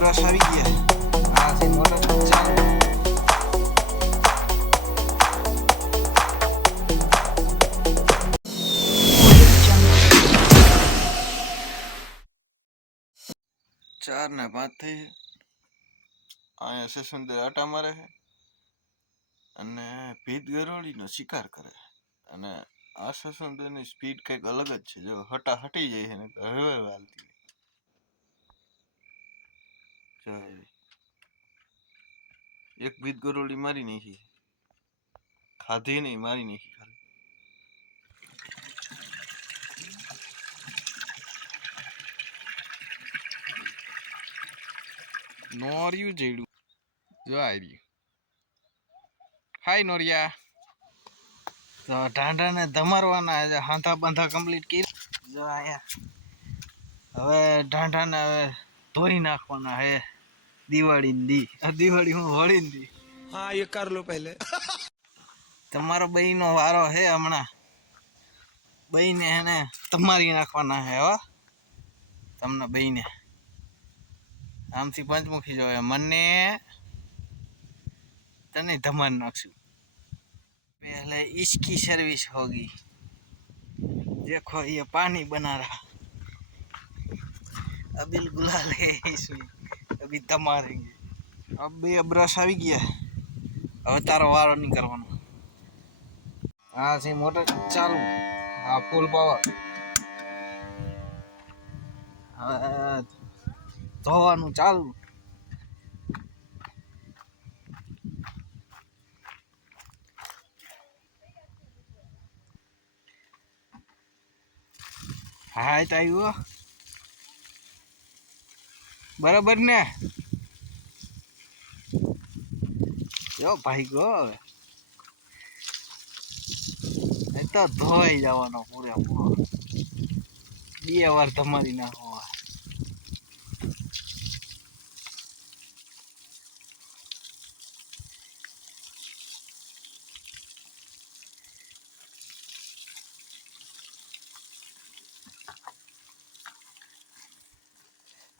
બ્રશ આવી ગયા. આ છે મોટર ચાલુ. ચાર ને 5 થઈ છે. અહીંયા છે સુંદર આટા મારે છે અને ભીત ગરોળીનો શિકાર કરે છે. અને આ સસુંદરની સ્પીડ કંઈક અલગ જ છે. જો હટી જાય છે ને હવે હાલતી એક ભીત ગરોળી મારી નાખી. ખાધી નહીં, મારી નાખી ખાલી. નોરિયું જેડું જો આવી રહ્યું. હાય નોરિયા. તો ઢાંઢાને ધમારવાના હાંધા બાંધા કમ્પ્લીટ કરી. જો અહીંયા હવે ઢાંઢાને હવે ધોઈ નાખવાના હે. દિવાળી હું હોળી દી. हाँ ये कर लो पहले. તમારો બઈનો વારો હે હમણાં. બઈને એને તમારી નાખવાના હે હો. તમને બઈને આમથી પંચમુખી જોવે મને તને ધમાર નાખશું. पहले इसकी सर्विस होगी. देखो ये पानी बना रहा. अभी गुलाल है इसमें. अभी धमारेंगे. अब भी ब्रश આવી ગયા. હવે તારો વારો નહીં કરવાનો. આ છે મોટર ચાલુ. આ ફૂલ પાવર. હવે ધોવાનું ચાલુ. હા તો આવ્યો બરાબર ને. જો ભાઈ ગયો હવે. એ તો ધોઈ જવાનો પૂરેપૂરો. 2 વાર તમારી નાખો.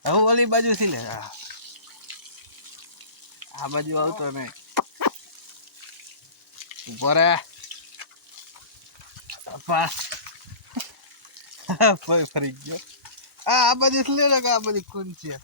હવે ઓલી બાજુથી લે. આ બાજુ આવતો નહીં. ઉભો રે પાસ. ફરી ગયો. આ બાજુથી લે. આ બાજુ કોણ છે?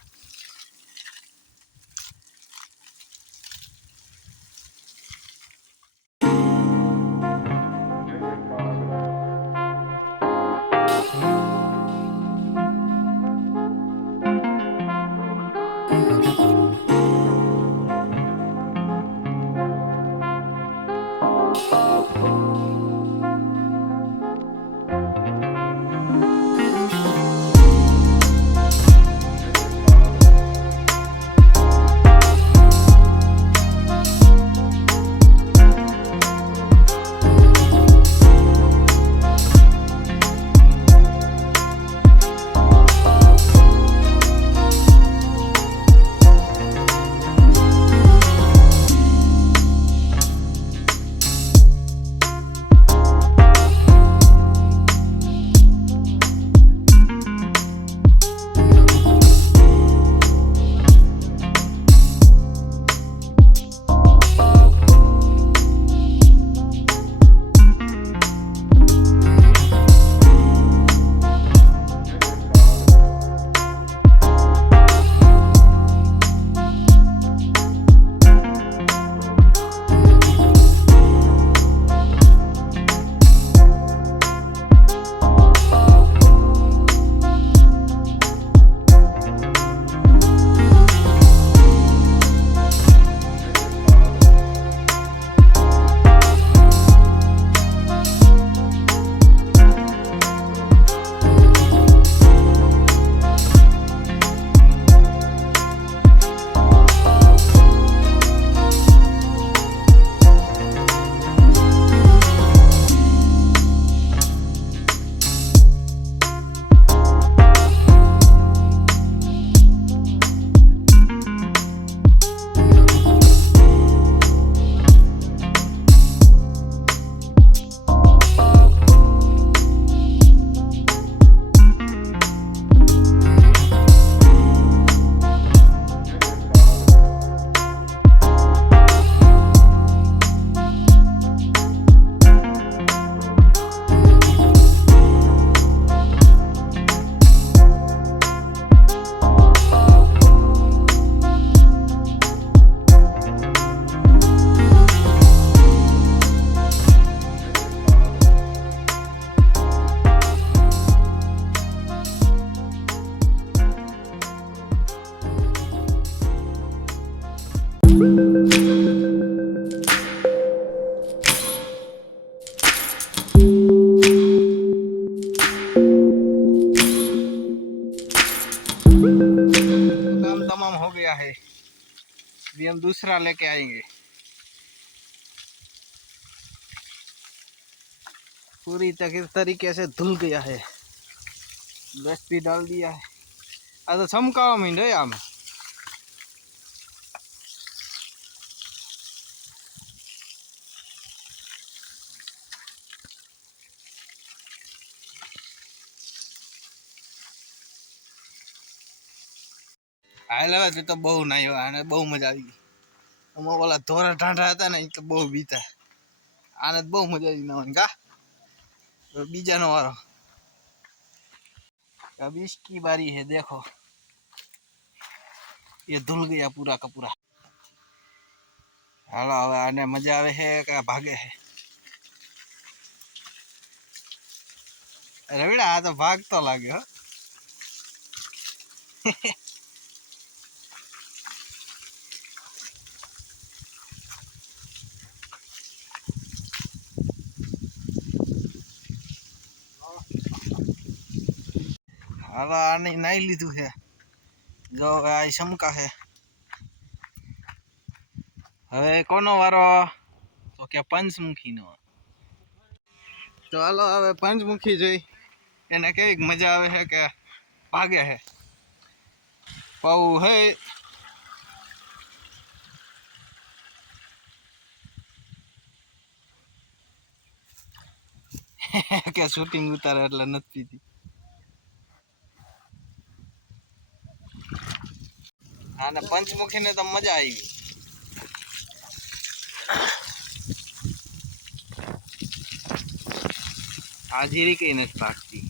है, अभी हम दूसरा लेके आएंगे। पूरी तरीके से धुल गया है, ब्रश भी डाल दिया है। तो चमकावा मींडो आम। हाल हवे तो बहु नायो आने बहु मजा आई। अमार वाला धोरा ढांढा था ने तो बहु बीता। आने बहु मजा आई ना का। तो बीजा नो वारो। अब इसकी बारी है, देखो ये धुल गया पूरा का पूरा। हालो हवे आने मजा आवे है का भागे है? रविड़ा आ तो भाग तो लागे हो। हालो आने नाई लीधु है, जो आ शमका है। हवे कोनो वारो? तो क्या पंचमुखी नो। तो हालो हवे पंचमुखी जोई एने केवी मजा आवे है के भागे है? पाऊ है કે શૂટિંગ ઉતારે એટલે નથી પીધી. આને પંચમુખીને તો મજા આવી. હાજીરી કઈ નથી ભાગતી.